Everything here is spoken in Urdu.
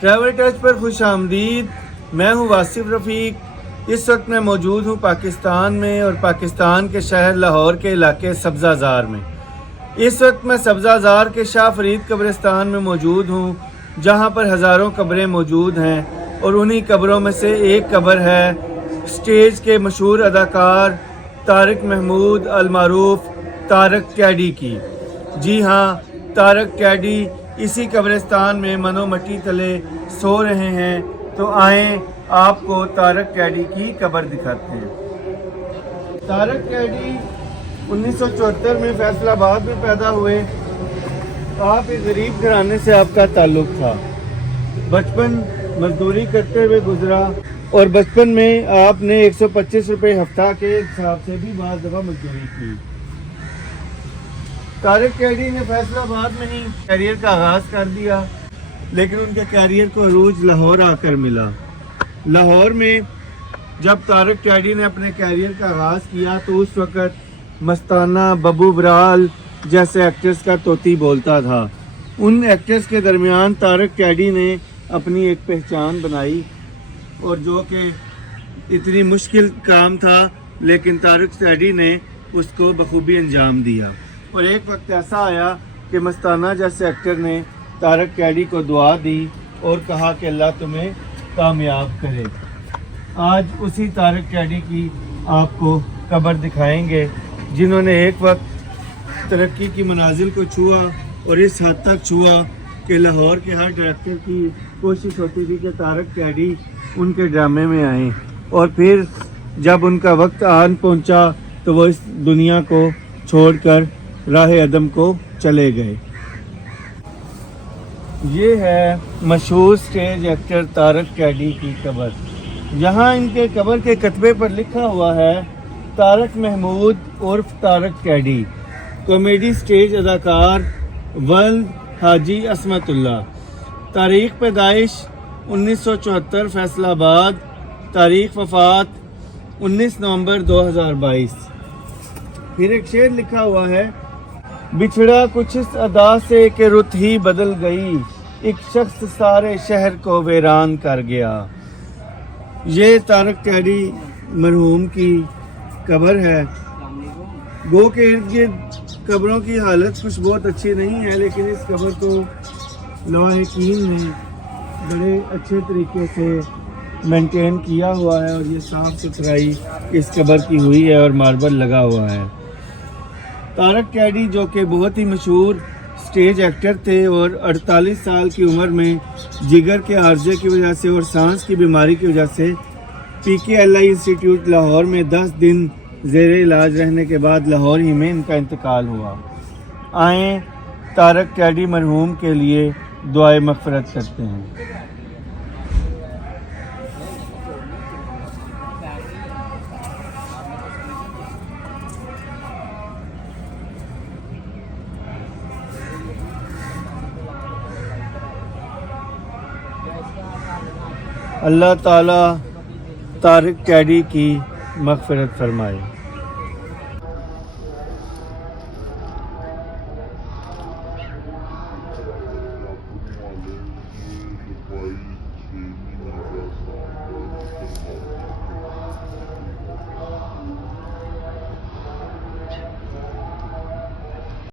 ٹریول ٹچ پر خوش آمدید. میں ہوں واصف رفیق. اس وقت میں موجود ہوں پاکستان میں اور پاکستان کے شہر لاہور کے علاقے سبزہ زار میں. اس وقت میں سبزہ زار کے شاہ فرید قبرستان میں موجود ہوں جہاں پر ہزاروں قبریں موجود ہیں اور انہی قبروں میں سے ایک قبر ہے سٹیج کے مشہور اداکار طارق محمود المعروف طارق کیڈی کی. جی ہاں، طارق کیڈی اسی قبرستان میں منو مٹی تلے سو رہے ہیں. تو آئیں آپ کو طارق کیڈی کی قبر دکھاتے ہیں. طارق کیڈی 1974 میں فیصل آباد میں پیدا ہوئے. آپ ایک غریب گھرانے سے آپ کا تعلق تھا. بچپن مزدوری کرتے ہوئے گزرا اور بچپن میں آپ نے 125 روپے ہفتہ کے حساب سے بھی بعض دفعہ مزدوری کی. طارق کیڈی نے فیصل آباد میں ہی کیریئر کا آغاز کر دیا، لیکن ان کے کیریئر کو عروج لاہور آ کر ملا. لاہور میں جب طارق کیڈی نے اپنے کیریئر کا آغاز کیا تو اس وقت مستانہ، ببو برال جیسے ایکٹرز کا طوطی بولتا تھا. ان ایکٹرز کے درمیان طارق کیڈی نے اپنی ایک پہچان بنائی اور جو کہ اتنی مشکل کام تھا لیکن طارق کیڈی نے اس کو بخوبی انجام دیا. اور ایک وقت ایسا آیا کہ مستانہ جیسے ایکٹر نے طارق کیڈی کو دعا دی اور کہا کہ اللہ تمہیں کامیاب کرے. آج اسی طارق کیڈی کی آپ کو قبر دکھائیں گے جنہوں نے ایک وقت ترقی کی منازل کو چھوا اور اس حد تک چھوا کہ لاہور کے ہر ڈائریکٹر کی کوشش ہوتی تھی کہ طارق کیڈی ان کے ڈرامے میں آئیں، اور پھر جب ان کا وقت آن پہنچا تو وہ اس دنیا کو چھوڑ کر راہ عدم کو چلے گئے. یہ ہے مشہور سٹیج ایکٹر طارق کیڈی کی قبر. یہاں ان کے قبر کے کتبے پر لکھا ہوا ہے طارق محمود عرف طارق کیڈی، کامیڈی سٹیج اداکار، ولد حاجی عصمت اللہ. تاریخ پیدائش 1974 فیصل آباد. تاریخ وفات 19 نومبر 2022. پھر ایک شعر لکھا ہوا ہے، بچھڑا کچھ اس ادا سے کہ رت ہی بدل گئی، ایک شخص سارے شہر کو ویران کر گیا. یہ طارق کیڈی مرحوم کی قبر ہے. گو کے ارد گرد قبروں کی حالت کچھ بہت اچھی نہیں ہے، لیکن اس قبر کو لواحقین نے بڑے اچھے طریقے سے مینٹین کیا ہوا ہے اور یہ صاف ستھرائی اس قبر کی ہوئی ہے اور ماربل لگا ہوا ہے. طارق کیڈی جو کہ بہت ہی مشہور سٹیج ایکٹر تھے اور 48 سال کی عمر میں جگر کے عارضے کی وجہ سے اور سانس کی بیماری کی وجہ سے PKLI انسٹیٹیوٹ لاہور میں 10 دن زیر علاج رہنے کے بعد لاہور ہی میں ان کا انتقال ہوا. آئیں طارق کیڈی مرحوم کے لیے دعائے مغفرت کرتے ہیں. اللہ تعالیٰ طارق کیڈی کی مغفرت فرمائے.